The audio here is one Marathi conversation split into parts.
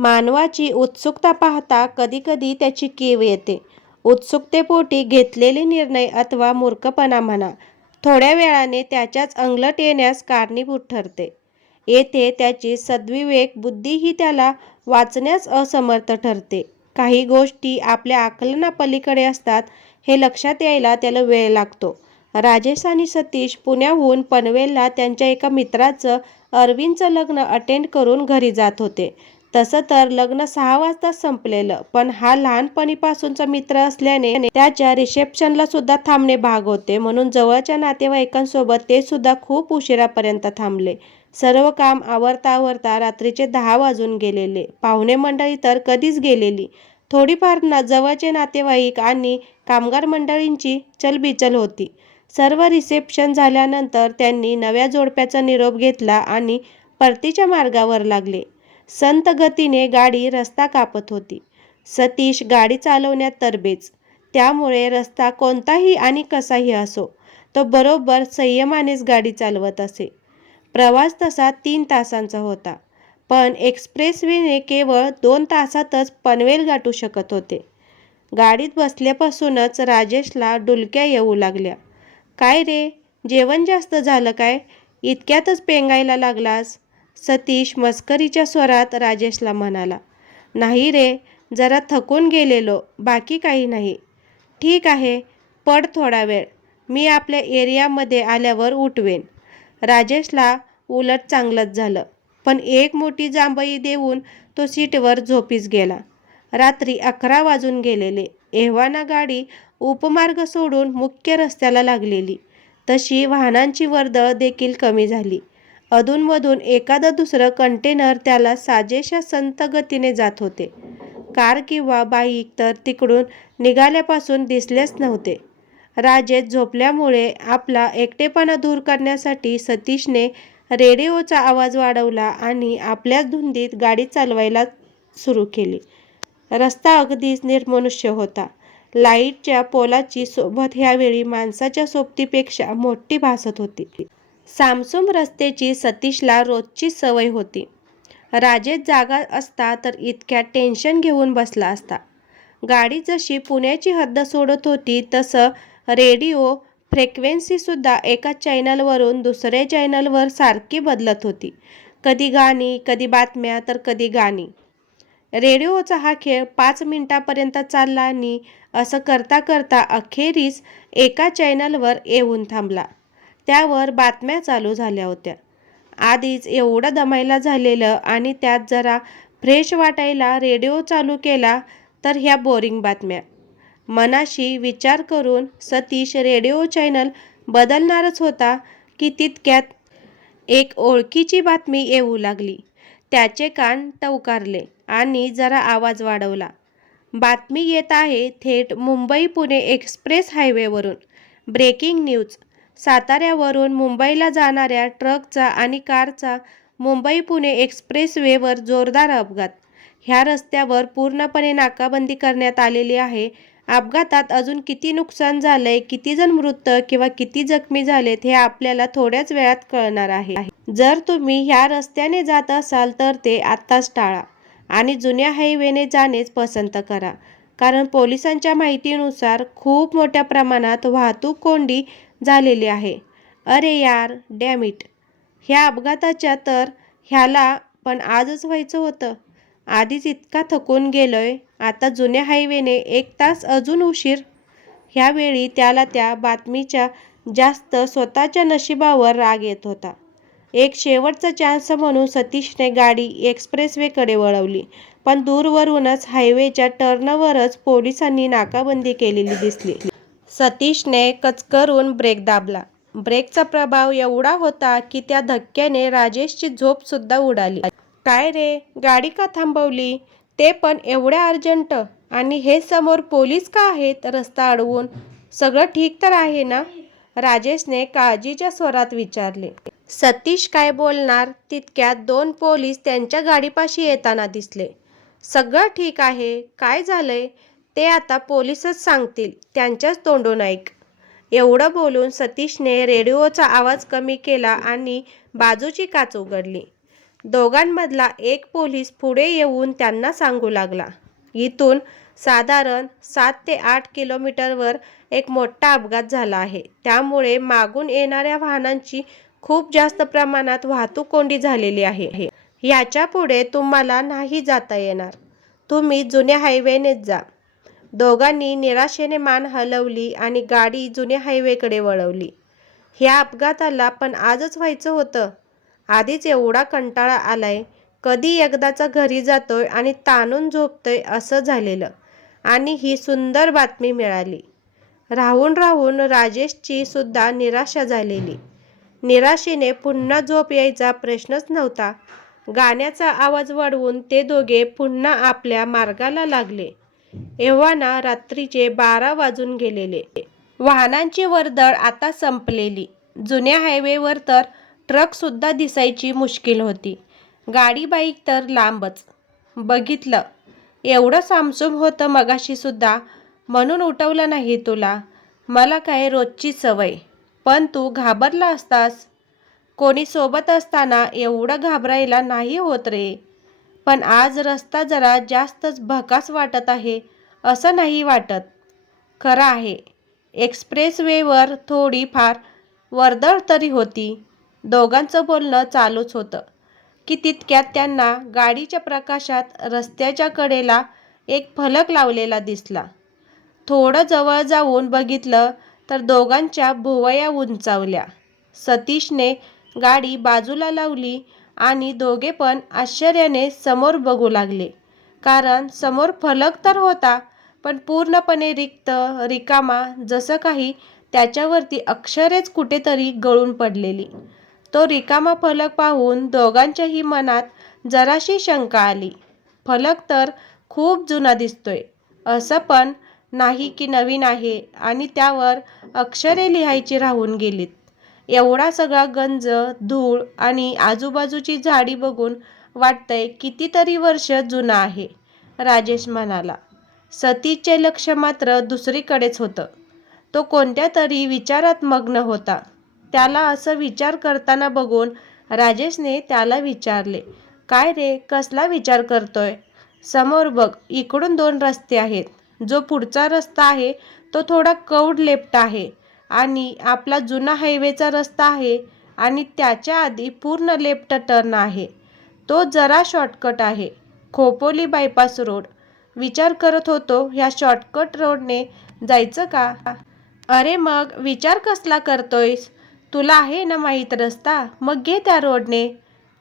मानवाची उत्सुकता पाहता कधीकधी त्याची कीव येते. उत्सुकतेपोटी घेतलेले निर्णय अथवा मूर्खपणा म्हणा, थोड्या वेळाने त्याच्याच अंगलट येण्यास कारणीभूत ठरते. येथे त्याची सद्विवेक बुद्धीही त्याला वाचण्यास असमर्थ ठरते. काही गोष्टी आपल्या आकलनापलीकडे असतात हे लक्षात यायला त्याला वेळ लागतो. राजेश आणि सतीश पुण्याहून पनवेलला त्यांच्या एका मित्राचं अरविंदचं लग्न अटेंड करून घरी जात होते. तसं तर लग्न सहा वाजताच संपलेलं, पण हा लहानपणीपासूनचा मित्र असल्याने त्याच्या रिसेप्शनला सुद्धा थांबणे भाग होते. म्हणून जवळच्या नातेवाईकांसोबत ते सुद्धा खूप उशिरापर्यंत थांबले. सर्व काम आवरता आवरता रात्रीचे दहा वाजून गेलेले. पाहुणे मंडळी तर कधीच गेलेली. थोडीफार ना जवळचे नातेवाईक आणि कामगार मंडळींची चलबिचल होती. सर्व रिसेप्शन झाल्यानंतर त्यांनी नव्या जोडप्याचा निरोप घेतला आणि परतीच्या मार्गावर लागले. संत गतीने गाडी रस्ता कापत होती. सतीश गाडी चालवण्यात तरबेज. त्यामुळे रस्ता कोणताही आणि कसाही असो, तो बरोबर संयमानेच गाडी चालवत असे. प्रवास तसा तीन तासांचा होता, पण एक्सप्रेसवेने केवळ दोन तासातच पनवेल गाठू शकत होते. गाडीत बसल्यापासूनच राजेशला डुलक्या येऊ लागल्या. काय रे, जेवण जास्त झालं काय? इतक्यातच पेंगायला लागलास? सतीश मस्करीच्या स्वरात राजेशला म्हणाला. नाही रे, जरा थकून गेलेलो, बाकी काही नाही. ठीक आहे, पड थोडा वेळ. मी आपल्या एरियामध्ये आल्यावर उठवेन. राजेशला उलट चांगलंच झालं. पण एक मोठी जांभई देऊन तो सीटवर झोपीस गेला. रात्री अकरा वाजून गेलेले. एव्हाना गाडी उपमार्ग सोडून मुख्य रस्त्याला लागलेली. तशी वाहनांची वर्दळ देखील कमी झाली. अधूनमधून एखादं दुसरं कंटेनर त्याला साजेशा संथ गतीने जात होते. कार किंवा बाईक तर तिकडून निघाल्यापासून दिसलेच नव्हते. राजेश झोपल्यामुळे आपला एकटेपणा दूर करण्यासाठी सतीशने रेडिओचा आवाज वाढवला आणि आपल्याच धुंदीत गाडी चालवायला सुरू केली. रस्ता अगदीच निर्मनुष्य होता. लाईटच्या पोलाची सोबत ह्यावेळी माणसाच्या सोबतीपेक्षा मोठी भासत होती. सामसूम रस्त्याची सतीशला रोजची सवय होती. राजेत जागा असता तर इतक्या टेन्शन घेऊन बसला असता. गाडी जशी पुण्याची हद्द सोडत होती तसं रेडिओ फ्रेक्वेन्सीसुद्धा एका चॅनलवरून दुसऱ्या चॅनलवर सारखी बदलत होती. कधी गाणी, कधी बातम्या तर कधी गाणी. रेडिओचा हा खेळ पाच मिनटापर्यंत चालला आणि असं करता करता अखेरीस एका चॅनलवर येऊन थांबला. त्यावर बातम्या चालू झाल्या होत्या. आधीच एवढं दमायला झालेलं आणि त्यात जरा फ्रेश वाटायला रेडिओ चालू केला तर ह्या बोरिंग बातम्या. मनाशी विचार करून सतीश रेडिओ चॅनल बदलणारच होता की तितक्यात एक ओळखीची बातमी येऊ लागली. त्याचे कान टवकारले आणि जरा आवाज वाढवला. बातमी येत आहे थेट मुंबई-पुणे एक्सप्रेस हायवेवरून. ब्रेकिंग न्यूज साताऱ्यावरून मुंबईला जाणाऱ्या ट्रकचा आणि कारचा मुंबई-पुणे एक्सप्रेसवेवर जोरदार अपघात. ह्या रस्त्यावर पूर्णपणे नाकाबंदी करण्यात आलेली आहे. अपघातात अजून किती नुकसान झालंय, किती जण मृत किंवा किती जखमी झालेत हे आपल्याला थोड्याच वेळात कळणार आहे. जर तुम्ही ह्या रस्त्याने जात असाल तर ते आत्ताच टाळा आणि जुन्या हायवेने जाणेच पसंत करा. कारण पोलिसांच्या माहितीनुसार खूप मोठ्या प्रमाणात वाहतूक कोंडी झालेली आहे. अरे यार, डॅम इट. ह्या अपघाताच्या तर ह्याला पण आजच व्हायचं होतं. आधीच इतका थकून गेलोय, आता जुन्या हायवेने एक तास अजून उशीर. ह्यावेळी त्याला त्या बातमीच्या जास्त स्वतःच्या नशिबावर राग येत होता. एक शेवटचा चान्स म्हणून सतीशने गाडी एक्सप्रेसवेकडे वळवली. पण दूरवरूनच हायवेच्या टर्नवरच पोलिसांनी नाकाबंदी केलेली दिसली. सतीशने कचकरून ब्रेक दाबला. ब्रेकचा प्रभाव एवढा होता की त्या धक्क्याने राजेशची झोप सुद्धा उडाली. काय रे, गाडी का थांबवली? ते पण एवढ्या अर्जंट? आणि हे समोर पोलीस का आहेत रस्ता अडवून? सगळं ठीक तर आहे ना? राजेशने काळजीच्या स्वरात विचारले. सतीश काय बोलणार तितक्यात दोन पोलीस त्यांच्या गाडीपाशी येताना दिसले. सगळं ठीक आहे. काय झालंय ते आता पोलीसच सांगतील. त्यांच्याच तोंडून ऐक. एवढं बोलून सतीशने रेडिओचा आवाज कमी केला आणि बाजूची काच उघडली. दोघांमधला एक पोलीस पुढे येऊन त्यांना सांगू लागला इथून साधारण सात ते आठ किलोमीटरवर एक मोठा अपघात झाला आहे त्यामुळे मागून येणाऱ्या वाहनांची खूप जास्त प्रमाणात वाहतूक कोंडी झालेली आहे याच्यापुढे तुम्हाला नाही जाता येणार तुम्ही जुन्या हायवेनेच जा दोघांनी निराशेने मान हलवली आणि गाडी जुन्या हायवेकडे वळवली. ह्या अपघाताला पण आजच व्हायचं होतं. आधीच एवढा कंटाळा आलाय कधी एकदाचा घरी जातोय आणि ताणून झोपतोय असं झालेलं. आणि ही सुंदर बातमी मिळाली. राहून राहून राजेशची सुद्धा निराशा झालेली. निराशेने पुन्हा झोप यायचा प्रश्नच नव्हता. गाण्याचा आवाज वाढवून ते दोघे पुन्हा आपल्या मार्गाला लागले. एव्हाना रात्रीचे बारा वाजून गेलेले. वाहनांची वर्दळ आता संपलेली. जुन्या हायवेवर तर ट्रकसुद्धा दिसायची मुश्किल होती. गाडी बाईक तर लांबच. बघितलं. एवढं सामसूम होतं मगाशीसुद्धा म्हणून उठवलं नाही तुला. मला काय रोजची सवय. पण तू घाबरला असतास. कोणी सोबत असताना एवढं घाबरायला नाही होत रे. पण आज रस्ता जरा जास्तच भकास वाटत आहे असं नाही वाटत. खरं आहे एक्सप्रेसवेवर थोडीफार थोडी फार वर्दळ तरी होती. दोघांचं बोलणं चालूच होतं की तितक्यात त्यांना गाडीच्या प्रकाशात रस्त्याच्या कडेला एक फलक लावलेला दिसला. थोडं जवळ जाऊन बघितलं तर दोघांच्या भुवया उंचावल्या. सतीशने गाडी बाजूला लावली आणि दोघे पण आश्चर्याने समोर बघू लागले. कारण समोर फलक तर होता पण पूर्णपणे रिक्त रिकामा जसं काही त्याच्यावरती अक्षरेच कुठेतरी गळून पडलेली. तो रिकामा फलक पाहून दोघांच्याही मनात जराशी शंका आली. फलक तर खूप जुना दिसतोय. असं पण नाही की नवीन आहे आणि त्यावर अक्षरे लिहायची राहून गेलीत. एवढा सगळा गंज धूळ आणि आजूबाजूची झाडी बघून वाटतंय कितीतरी वर्ष जुना आहे. राजेश म्हणाला सतीचे लक्ष मात्र दुसरीकडेच होतं. तो कोणत्या तरी विचारात मग्न होता. त्याला असं विचार करताना बघून राजेशने त्याला विचारले काय रे कसला विचार करतोय? समोर बघ इकडून दोन रस्ते आहेत. जो पुढचा रस्ता आहे तो थोडा कवड लेपटा आहे. आणि आपला जुना हायवेचा रस्ता आहे आणि त्याच्या आधी पूर्ण लेफ्ट टर्न आहे. तो जरा शॉर्टकट आहे. खोपोली बायपास रोड विचार करत होतो ह्या शॉर्टकट रोडने जायचं का? अरे मग विचार कसला करतोयस? तुला आहे ना माहीत रस्ता? मग घे त्या रोडने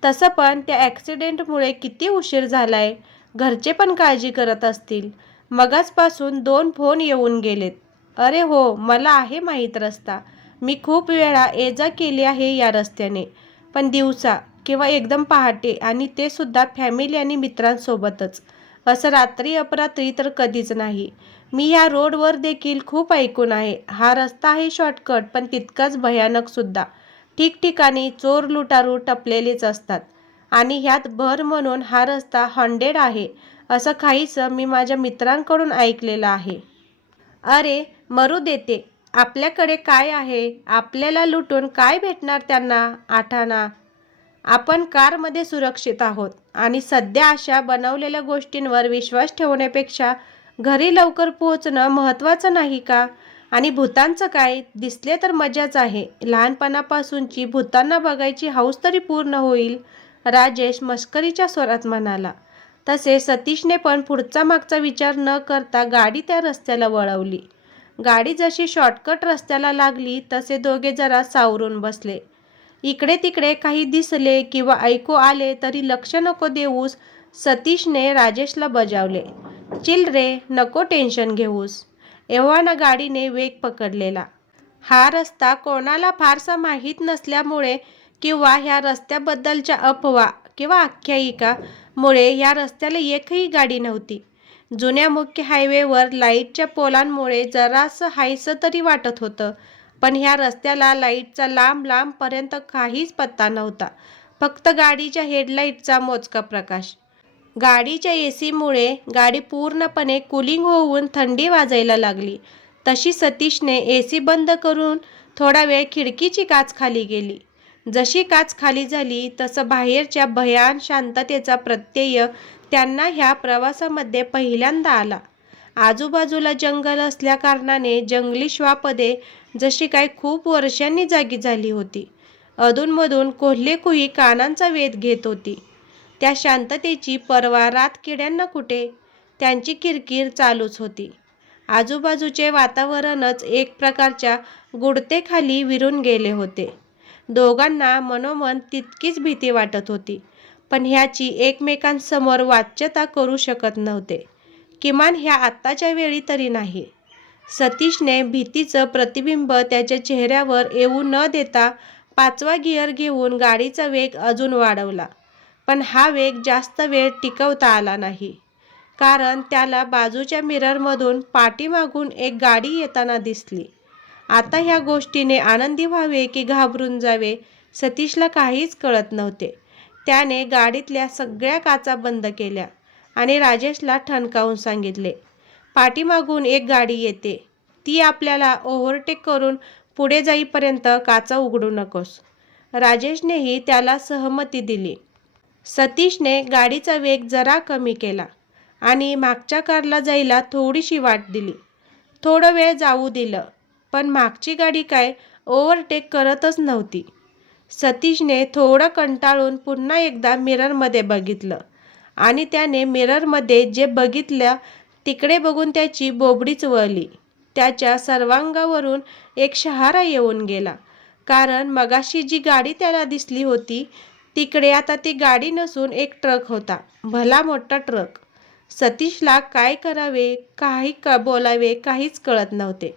तसं पण त्या ॲक्सिडेंटमुळे किती उशीर झालाय. घरचे पण काळजी करत असतील. मगाचपासून दोन फोन येऊन गेलेत. अरे हो मला आहे माहीत रस्ता. मी खूप वेळा ये जा केली आहे या रस्त्याने. पण दिवसा किंवा एकदम पहाटे आणि ते सुद्धा फॅमिली आणि मित्रांसोबतच. असं रात्री अपरात्री तर कधीच नाही. मी ह्या रोडवर देखील खूप ऐकून आहे. हा रस्ता आहे शॉर्टकट पण तितकाच भयानक सुद्धा. ठिकठिकाणी चोर लुटारू टपलेलेच असतात. आणि ह्यात भर म्हणून हा रस्ता हॉन्डेड आहे असं काहीसं मी माझ्या मित्रांकडून ऐकलेलं आहे. अरे मरू देते. आपल्याकडे काय आहे? आपल्याला लुटून काय भेटणार त्यांना आठाना? आपण कारमध्ये सुरक्षित आहोत आणि सध्या अशा बनवलेल्या गोष्टींवर विश्वास ठेवण्यापेक्षा घरी लवकर पोहोचणं महत्त्वाचं नाही का? आणि भूतांचं काय? दिसले तर मजाच आहे. लहानपणापासूनची भूतांना बघायची हौस तरी पूर्ण होईल राजेश मस्करीच्या स्वरात म्हणाला. तसे सतीशने पण पुढचा मागचा विचार न करता गाडी त्या रस्त्याला वळवली. गाडी जशी शॉर्टकट रस्त्याला लागली तसे दोघे जरा सावरून बसले. इकडे तिकडे काही दिसले किंवा ऐकू आले तरी लक्ष नको देऊस सतीशने राजेशला बजावले. चिल रे नको टेन्शन घेऊस. एव्हाना गाडीने वेग पकडलेला. हा रस्ता कोणाला फारसा माहीत नसल्यामुळे किंवा ह्या रस्त्याबद्दलच्या अफवा किंवा आख्यायिकामुळे या रस्त्याला एकही गाडी नव्हती. जुन्या मुख्य हायवेवर लाईटच्या पोलांमुळे जरासं हायसं तरी वाटत होतं पण ह्या रस्त्याला लाईटचा लांब लांबपर्यंत काहीच पत्ता नव्हता. फक्त गाडीच्या हेडलाईटचा मोजका प्रकाश. गाडीच्या ए सीमुळे गाडी पूर्णपणे कुलिंग होऊन थंडी वाजायला लागली. तशी सतीशने ए सी बंद करून थोडा वेळ खिडकीची काच खाली गेली जशी काच खाली झाली तसं बाहेरच्या भयान शांततेचा प्रत्यय त्यांना ह्या प्रवासामध्ये पहिल्यांदा आला. आजूबाजूला जंगल असल्याकारणाने जंगली श्वापदे जशी काय खूप वर्षांनी जागी झाली होती. अधूनमधून कोल्हेकुही कानांचा वेध घेत होती. त्या शांततेची पर्वा रातकिड्यांना कुठे? त्यांची किरकिर चालूच होती. आजूबाजूचे वातावरणच एक प्रकारच्या गुडतेखाली विरून गेले होते. दोघांना मनोमन तितकीच भीती वाटत होती. पण ह्याची एकमेकांसमोर वाच्यता करू शकत नव्हते. किमान ह्या आत्ताच्या वेळी तरी नाही. सतीशने भीतीचं प्रतिबिंब त्याच्या चेहऱ्यावर येऊ न देता पाचवा गिअर घेऊन गाडीचा वेग अजून वाढवला. पण हा वेग जास्त वेळ टिकवता आला नाही. कारण त्याला बाजूच्या मिररमधून पाठीमागून एक गाडी येताना दिसली. आता ह्या गोष्टीने आनंदी व्हावे की घाबरून जावे सतीशला काहीच कळत नव्हते. त्याने गाडीतल्या सगळ्या काचा बंद केल्या आणि राजेशला ठणकावून सांगितले पाठीमागून एक गाडी येते. ती आपल्याला ओव्हरटेक करून पुढे जाईपर्यंत काचा उघडू नकोस. राजेशनेही त्याला सहमती दिली. सतीशने गाडीचा वेग जरा कमी केला आणि मागच्या कारला जायला थोडीशी वाट दिली. थोडं वेळ जाऊ दिलं पण मागची गाडी काय ओव्हरटेक करतच नव्हती. सतीशने थोडं कंटाळून पुन्हा एकदा मिररमध्ये बघितलं. आणि त्याने मिररमध्ये जे बघितलं तिकडे बघून त्याची बोबडीच वळली त्याच्या सर्वांगावरून एक शहारा येऊन गेला. कारण मगाशी जी गाडी त्याला दिसली होती तिकडे आता ती गाडी नसून एक ट्रक होता. भला मोठा ट्रक. सतीशला काय करावे काही का बोलावे काहीच कळत नव्हते.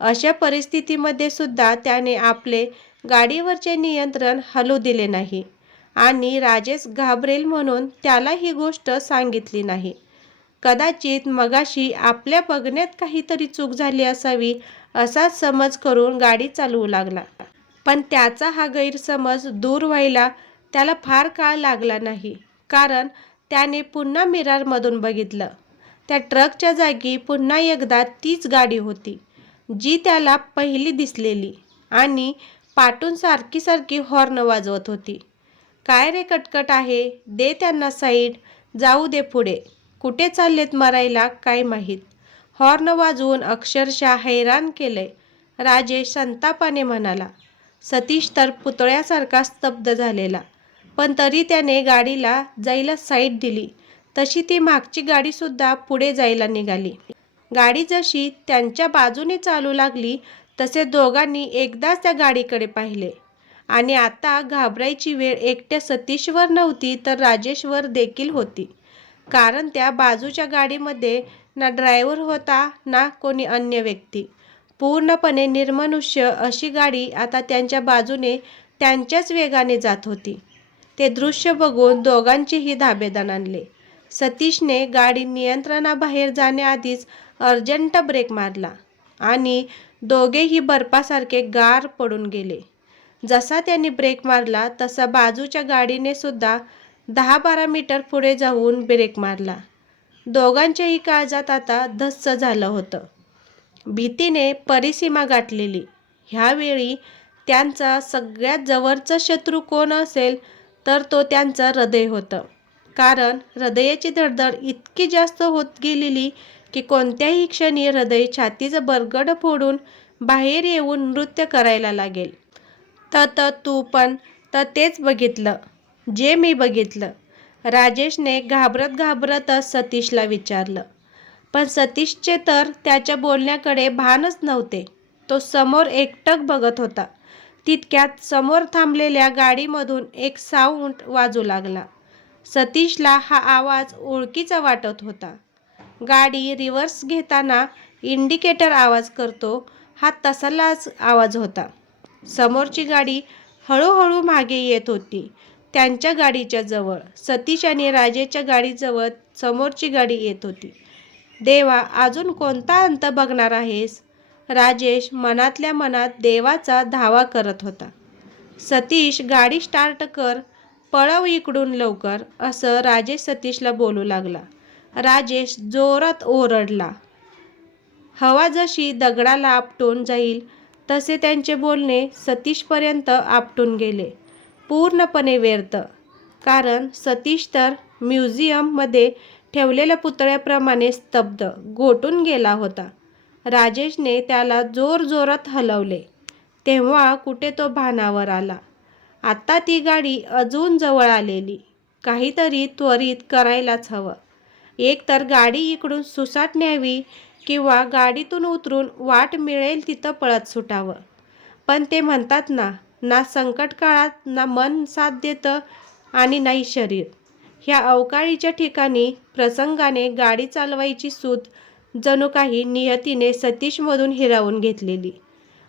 अशा परिस्थितीमध्ये सुद्धा त्याने आपले गाडीवरचे नियंत्रण हलू दिले नाही आणि राजेश घाबरेल म्हणून त्याला ही गोष्ट सांगितली नाही. कदाचित मगाशी आपल्या बघण्यात काहीतरी चूक झाली असावी असा समज करून गाडी चालवू लागला. पण त्याचा हा गैरसमज दूर व्हायला त्याला फार काळ लागला नाही. कारण त्याने पुन्हा मिरारमधून बघितलं. त्या ट्रकच्या जागी पुन्हा एकदा तीच गाडी होती जी त्याला पहिली दिसलेली आणि पाटून सारखी सारखी हॉर्न वाजवत होती. काय रे कटकट आहे? दे त्यांना साईड. जाऊ दे पुढे. कुठे चाललेत मरायला काय माहीत? हॉर्न वाजवून अक्षरशः हैराण केलंय. राजेश संतापाने म्हणाला सतीश तर पुतळ्यासारखा स्तब्ध झालेला. पण तरी त्याने गाडीला जायला साईड दिली. तशी ती मागची गाडीसुद्धा पुढे जायला निघाली. गाडी जशी त्यांच्या बाजूने चालू लागली तसे दोघांनी एकदाच त्या गाडीकडे पाहिले. आणि आता घाबरायची वेळ एकट्या सतीशवर नव्हती तर राजेशवर देखील होती. कारण त्या बाजूच्या गाडीमध्ये ना ड्रायव्हर होता ना कोणी अन्य व्यक्ती. पूर्णपणे निर्मनुष्य अशी गाडी आता त्यांच्या बाजूने त्यांच्याच वेगाने जात होती. ते दृश्य बघून दोघांचेही धाबेदान आणले. सतीशने गाडी नियंत्रणाबाहेर जाण्याआधीच अर्जंट ब्रेक मारला आणि दोघेही बर्फासारखे गार पडून गेले. जसा त्यांनी ब्रेक मारला तसा बाजूच्या गाडीने सुद्धा दहा बारा मीटर पुढे जाऊन ब्रेक मारला. दोघांच्याही काळजात आता धस्स झालं होतं. भीतीने परिसीमा गाठलेली. ह्यावेळी त्यांचा सगळ्यात जवळचा शत्रू कोण असेल तर तो त्यांचं हृदय होतं. कारण हृदयाची धडधड इतकी जास्त होत गेलेली की कोणत्याही क्षणी हृदय छातीचं बरगड फोडून बाहेर येऊन नृत्य करायला लागेल. तर तर तू पण तर तेच बघितलं जे मी बघितलं. राजेशने घाबरत घाबरतच सतीशला विचारलं. पण सतीशचे तर त्याच्या बोलण्याकडे भानच नव्हते. तो समोर एकटक बघत होता. तितक्यात समोर थांबलेल्या गाडीमधून एक साऊंड वाजू लागला. सतीशला हा आवाज ओळखीचा वाटत होता. गाडी रिव्हर्स घेताना इंडिकेटर आवाज करतो. हा तसलाच आवाज होता. समोरची गाडी हळूहळू मागे येत होती. त्यांच्या गाडीच्या जवळ सतीश आणि राजेच्या गाडीजवळ समोरची गाडी येत होती. देवा अजून कोणता अंत बघणार आहेस? राजेश मनातल्या मनात देवाचा धावा करत होता. सतीश गाडी स्टार्ट कर पळव इकडून लवकर असं राजेश सतीशला बोलू लागला. राजेश जोरात ओरडला. हवा जशी दगडाला आपटून जाईल तसे त्यांचे बोलणे सतीशपर्यंत आपटून गेले. पूर्णपणे व्यर्थ. कारण सतीश तर म्युझियममध्ये ठेवलेल्या पुतळ्याप्रमाणे स्तब्ध गोटून गेला होता. राजेशने त्याला जोरजोरात हलवले. तेव्हा कुठे तो भानावर आला. आत्ता ती गाडी अजून जवळ आलेली. काहीतरी त्वरित करायलाच हवं. एकतर गाडी इकडून सुसाट न्यावी किंवा गाडीतून उतरून वाट मिळेल तिथं पळत सुटावं. पण ते म्हणतात ना ना संकट काळात ना मन साथ देतं आणि नाही शरीर. ह्या अवकाळीच्या ठिकाणी प्रसंगाने गाडी चालवायची सूत जणू काही नियतीने सतीशमधून हिरावून घेतलेली.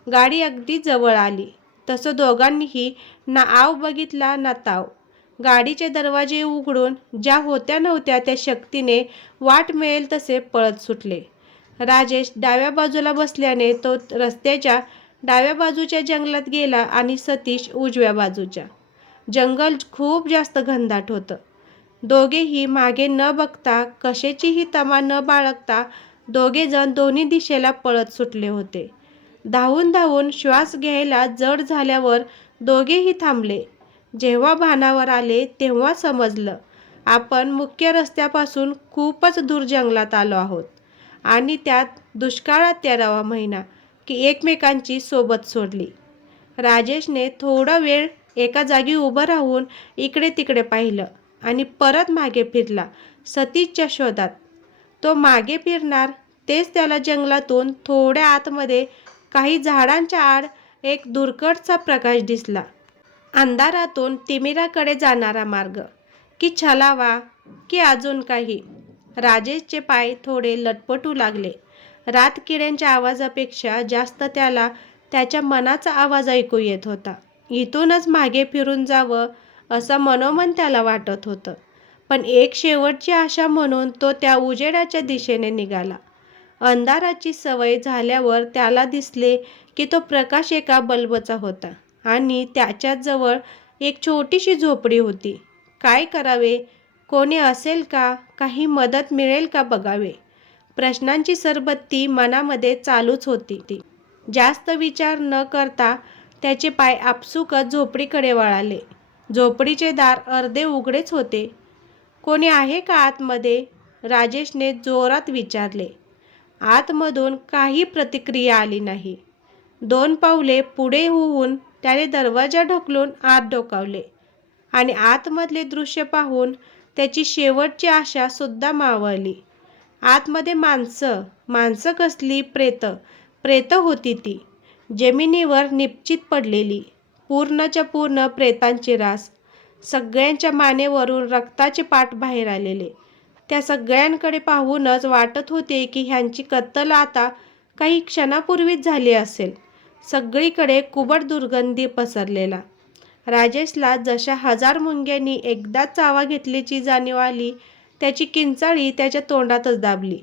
गाडी अगदी जवळ आली. तसं दोघांनीही ना आव बघितला ना ताव. गाडीचे दरवाजे उघडून ज्या होत्या नव्हत्या त्या शक्तीने वाट मिळेल तसे पळत सुटले. राजेश डाव्या बाजूला बसल्याने तो रस्त्याच्या डाव्या बाजूच्या जंगलात गेला आणि सतीश उजव्या बाजूच्या. जंगल खूप जास्त घनदाट होतं. दोघेही मागे न बघता कशाचीही तमा न बाळगता दोघेजण दोन्ही दिशेला पळत सुटले होते. धावून धावून श्वास घ्यायला जड झाल्यावर दोघेही थांबले. जेव्हा भानावर आले तेव्हा समजलं. आपण मुख्य रस्त्यापासून खूपच दूर जंगलात आलो आहोत. आणि त्यात दुष्काळात तेरावा महिना की एकमेकांची सोबत सोडली. राजेशने थोडा वेळ एका जागी उभं राहून इकडे तिकडे पाहिलं आणि परत मागे फिरला सतीशच्या शोधात. तो मागे फिरणार तेच त्याला जंगलातून थोड्या आतमध्ये काही झाडांच्या आड एक दुर्कटचा प्रकाश दिसला. अंधारातून तिमिराकडे जाणारा मार्ग. की छलावा की अजून काही. राजेशचे पाय थोडे लटपटू लागले. रातकिड्यांच्या आवाजापेक्षा जास्त त्याला त्याच्या मनाचा आवाज ऐकू येत होता. इथूनच मागे फिरून जावं असं मनोमन त्याला वाटत होतं. पण एक शेवटची आशा म्हणून तो त्या उजेडाच्या दिशेने निघाला. अंधाराची सवय झाल्यावर त्याला दिसले की तो प्रकाश एका बल्बचा होता. आणि त्याच्याजवळ एक छोटीशी झोपडी होती. काय करावे? कोणी असेल का? काही मदत मिळेल का बघावे? प्रश्नांची सरबत्ती मनामध्ये चालूच होती ती. जास्त विचार न करता त्याचे पाय आपसुकच झोपडीकडे वळाले. झोपडीचे दार अर्धे उघडेच होते. कोणी आहे का आतमध्ये? राजेशने जोरात विचारले. आतमधून काही प्रतिक्रिया आली नाही. दोन पावले पुढे होऊन त्याने दरवाजा ढकलून आत डोकावले आणि आतमधले दृश्य पाहून त्याची शेवटची आशा सुद्धा मावळली. आतमध्ये माणसं माणसं कसली प्रेत प्रेत होती ती. जमिनीवर निश्चित पडलेली पूर्णच्या पूर्ण प्रेतांची रास. सगळ्यांच्या मानेवरून रक्ताचे पाठ बाहेर आलेले. त्या सगळ्यांकडे पाहूनच वाटत होते की ह्यांची कत्तल आता काही क्षणापूर्वीच झाली असेल. सगळीकडे कुबट दुर्गंधी पसरलेला. राजेशला जशा हजार मुंग्यांनी एकदाच चावा घेतल्याची जाणीव आली त्याची किंचाळी त्याच्या तोंडातच दाबली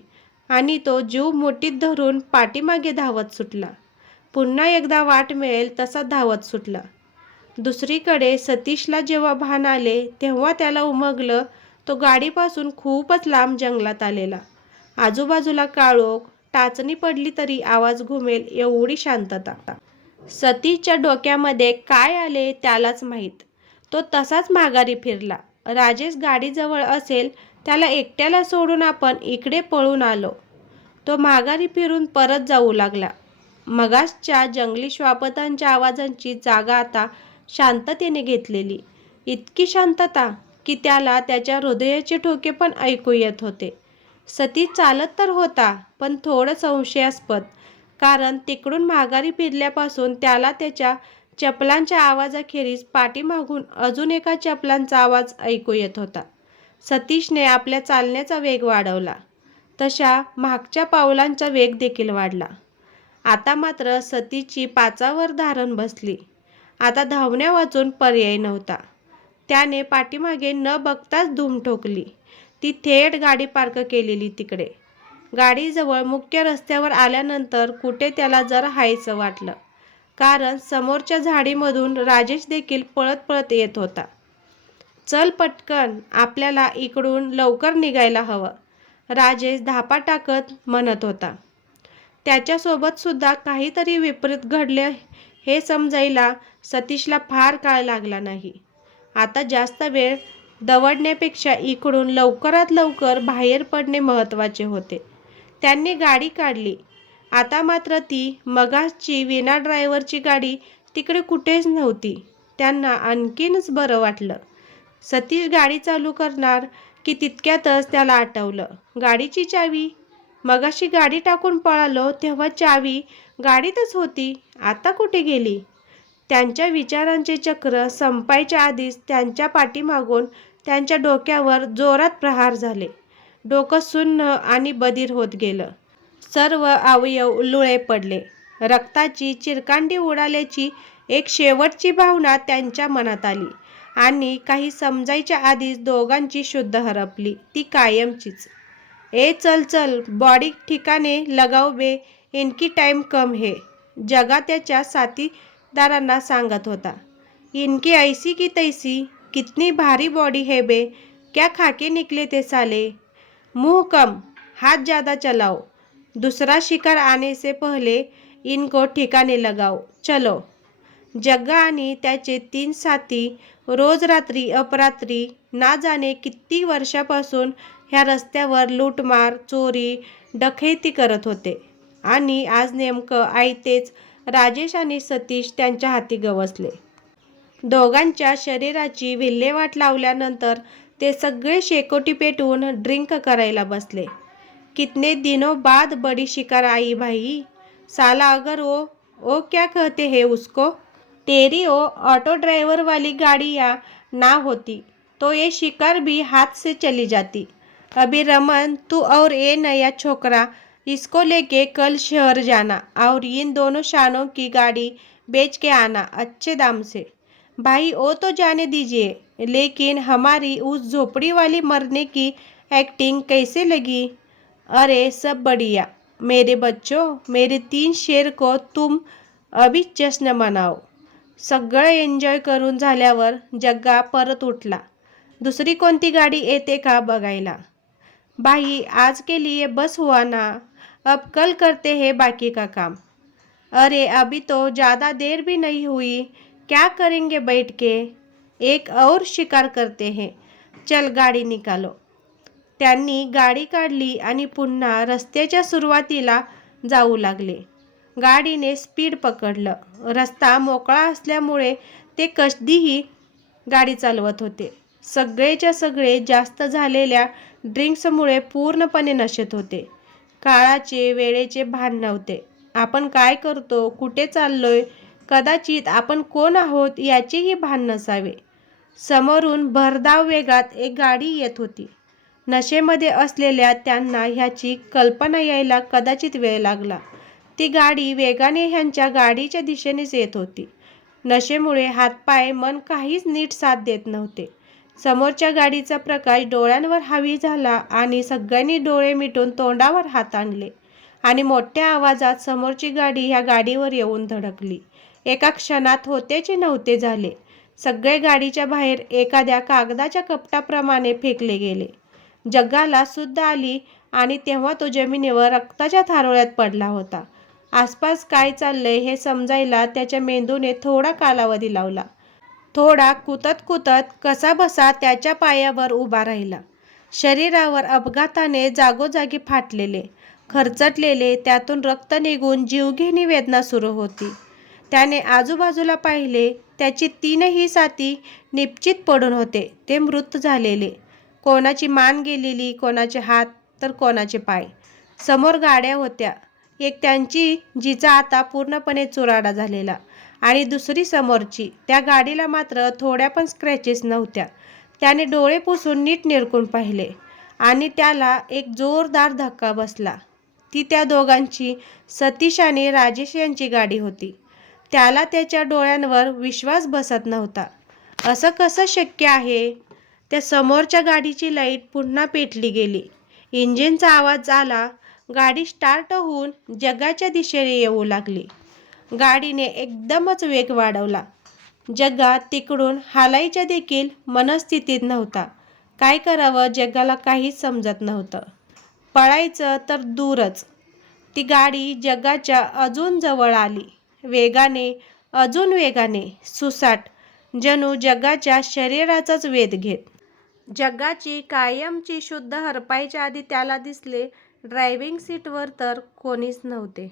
आणि तो जीव मोठीत धरून पाठीमागे धावत सुटला. पुन्हा एकदा वाट मिळेल तसा धावत सुटला. दुसरीकडे सतीशला जेव्हा भान आले तेव्हा त्याला उमगलं तो गाडीपासून खूपच लांब जंगलात आलेला. आजूबाजूला काळोख टाचणी पडली तरी आवाज घुमेल एवढी शांतता. सतीच्या डोक्यामध्ये काय आले त्यालाच माहीत. तो तसाच माघारी फिरला. राजेश गाडीजवळ असेल त्याला एकट्याला सोडून आपण इकडे पळून आलो. तो माघारी फिरून परत जाऊ लागला. मगासच्या जंगली श्वापतांच्या आवाजांची जागा आता शांततेने घेतलेली. इतकी शांतता की त्याला त्याच्या हृदयाचे ठोके पण ऐकू येत होते. सती चालत तर होता पण थोडं संशयास्पद कारण तिकडून माघारी फिरल्यापासून त्याला त्याच्या चपलांच्या आवाजाखेरीज पाठीमागून अजून एका चपलांचा आवाज ऐकू येत होता. सतीशने आपल्या चालण्याचा वेग वाढवला. तशा मागच्या पावलांचा वेग देखील वाढला. आता मात्र सतीची पाचावर धारण बसली. आता धावण्या वाचून पर्याय नव्हता. त्याने पाठीमागे न बघताच धूम ठोकली. ती थेट गाडी पार्क केलेली तिकडे. गाडीजवळ मुख्य रस्त्यावर आल्यानंतर कुठे त्याला जर हायचं वाटलं. कारण समोरच्या झाडीमधून राजेश देखील पळत पळत येत होता. चल पटकन आपल्याला इकडून लवकर निघायला हवं राजेश धापा टाकत म्हणत होता. त्याच्यासोबत सुद्धा काहीतरी विपरीत घडले हे समजायला सतीशला फार काळ लागला नाही. आता जास्त वेळ दवडण्यापेक्षा इकडून लवकरात लवकर बाहेर पडणे महत्त्वाचे होते. त्यांनी गाडी काढली. आता मात्र ती मगासची विना ड्रायव्हरची गाडी तिकडे कुठेच नव्हती. त्यांना आणखीनच बरं वाटलं. सतीश गाडी चालू करणार की तितक्यातच त्याला आठवलं. गाडीची चावी. मगाशी गाडी टाकून पळालो तेव्हा चावी गाडीतच होती. आता कुठे गेली? त्यांच्या विचारांचे चक्र संपायच्या आधीच त्यांच्या पाठीमागून त्यांच्या डोक्यावर जोरात प्रहार झाले. डोकं सुन्न आणि बधीर होत गेलं. सर्व अवयव लुळे पडले. रक्ताची चिरकांडी उडाल्याची एक शेवटची भावना त्यांच्या मनात आली आणि काही समजायच्या आधीच दोघांची शुद्ध हरपली. ती कायमचीच. ए चल चल बॉडी ठिकाणे लगाव बे इनकी टाईम कम हे जगा त्याच्या साथीदारांना सांगत होता. इनकी ऐसी की तैसी कितनी भारी बॉडी है बे। क्या खाके निकले ते साले? मुंह कम हाथ ज़्यादा चलाओ। दूसरा शिकार आने से पहले इनको ठिकाने लगाओ। चलो। जग्गा आणि त्याचे तीन साथी रोज रात्री अपरात्री ना जाणे किती वर्षापासून ह्या रस्त्यावर लूटमार चोरी डखैती करत होते. आणि आज नेमकं आयतेच राजेश आणि सतीश त्यांच्या हाती गवसले. दोघांच्या शरीराची विल्हेवाट लावल्यानंतर ते सगळे शेकोटी पेटवून ड्रिंक करायला बसले. कितने दिनों बाद बड़ी शिकार आई भाई. साला अगर वो ओ क्या कहते है उसको? तेरी ओ ऑटो ड्राइवर वाली गाड़ी या ना होती तो ये शिकार भी हाथ से चली जाती। अभी रमन तू और ये नया छोकरा इसको लेके कल शहर जाना और इन दोनों शानों की गाड़ी बेच के आना अच्छे दाम से। भाई ओ तो जाने दीजिए लेकिन हमारी उस झोपड़ी वाली मरने की एक्टिंग कैसे लगी? अरे सब बढ़िया। मेरे बच्चों मेरे तीन शेर को तुम अभी जश्न मनाओ। सगळं एन्जॉय करून झाल्यावर जग्गा परत उठला। दुसरी कोणती गाडी येते का बघायला? भाई आज के लिए बस हुआ ना? अब कल करते हैं बाकी का काम। अरे अभी तो ज़्यादा देर भी नहीं हुई। क्या करेंगे बैठ के? एक और शिकार करते हैं। चल गाडी निकालो। त्यांनी गाडी काढली आणि पुन्हा रस्त्याच्या सुरुवातीला जाऊ लागले. गाडीने स्पीड पकडलं. रस्ता मोकळा असल्यामुळे ते कधीही गाडी चालवत होते. सगळेच्या सगळे जास्त झालेल्या ड्रिंक्समुळे पूर्णपणे नशेत होते. काळाचे वेळेचे भान नव्हते. आपण काय करतो? कुठे चाललोय? कदाचित आपण कोण आहोत याचेही भान नसावे. समोरून भरधाव वेगात एक गाडी येत होती. नशेमध्ये असलेल्या त्यांना ह्याची कल्पना यायला कदाचित वेळ लागला. ती गाडी वेगाने ह्यांच्या गाडीच्या दिशेनेच येत होती. नशेमुळे हातपाय मन काहीच नीट साथ देत नव्हते. समोरच्या गाडीचा प्रकाश डोळ्यांवर हावी झाला आणि सगळ्यांनी डोळे मिटून तोंडावर हात आणले आणि मोठ्या आवाजात समोरची गाडी ह्या गाडीवर येऊन धडकली. एका क्षणात होतेचे नव्हते झाले. सगळे गाडीच्या बाहेर एखाद्या कागदाच्या कपटाप्रमाणे फेकले गेले. जग्गाला सुद्धा आली आणि तेव्हा तो जमिनीवर रक्ताच्या थारोळ्यात पडला होता. आसपास काय चाललंय हे समजायला त्याच्या मेंदूने थोडा कालावधी लावला. थोडा कुतत कुतत कसा बसा त्याच्या पायावर उभा राहिला. शरीरावर अपघाताने जागोजागी फाटलेले खरचटलेले त्यातून रक्त निघून जीवघेणी वेदना सुरू होती. त्याने आजूबाजूला पाहिले त्याची तीनही साथी निश्चित पडून होते. ते मृत झालेले. कोणाची मान गेलेली कोणाचे हात तर कोणाचे पाय. समोर गाड्या होत्या. एक त्यांची जिचा आता पूर्णपणे चुराडा झालेला. आणि दुसरी समोरची. त्या गाडीला मात्र थोड्या पण स्क्रॅचेस नव्हत्या. त्याने डोळे पुसून नीट निरकून पाहिले. आणि त्याला एक जोरदार धक्का बसला. ती त्या दोघांची सतीश आणि राजेश यांची गाडी होती. त्याला त्याच्या डोळ्यांवर विश्वास बसत नव्हता. असं कसं शक्य आहे? त्या समोरच्या गाडीची लाइट पुन्हा पेटली गेली. इंजिनचा आवाज आला गाडी स्टार्ट होऊन जगाच्या दिशेने येऊ लागली. गाडीने एकदमच वेग वाढवला. जग्गा तिकडून हालायच्या देखील मनस्थितीत नव्हता. काय करावं जगाला काहीच समजत नव्हतं. पळायचं तर दूरच. ती गाडी जगाच्या अजून जवळ आली. वेगाने अजून वेगाने सुसाट जणू जगाच्या शरीराचाच वेध घेत. जगाची कायमची शुद्ध हरपायच्या आधी त्याला दिसले ड्रायव्हिंग सीटवर तर कोणीच नव्हते.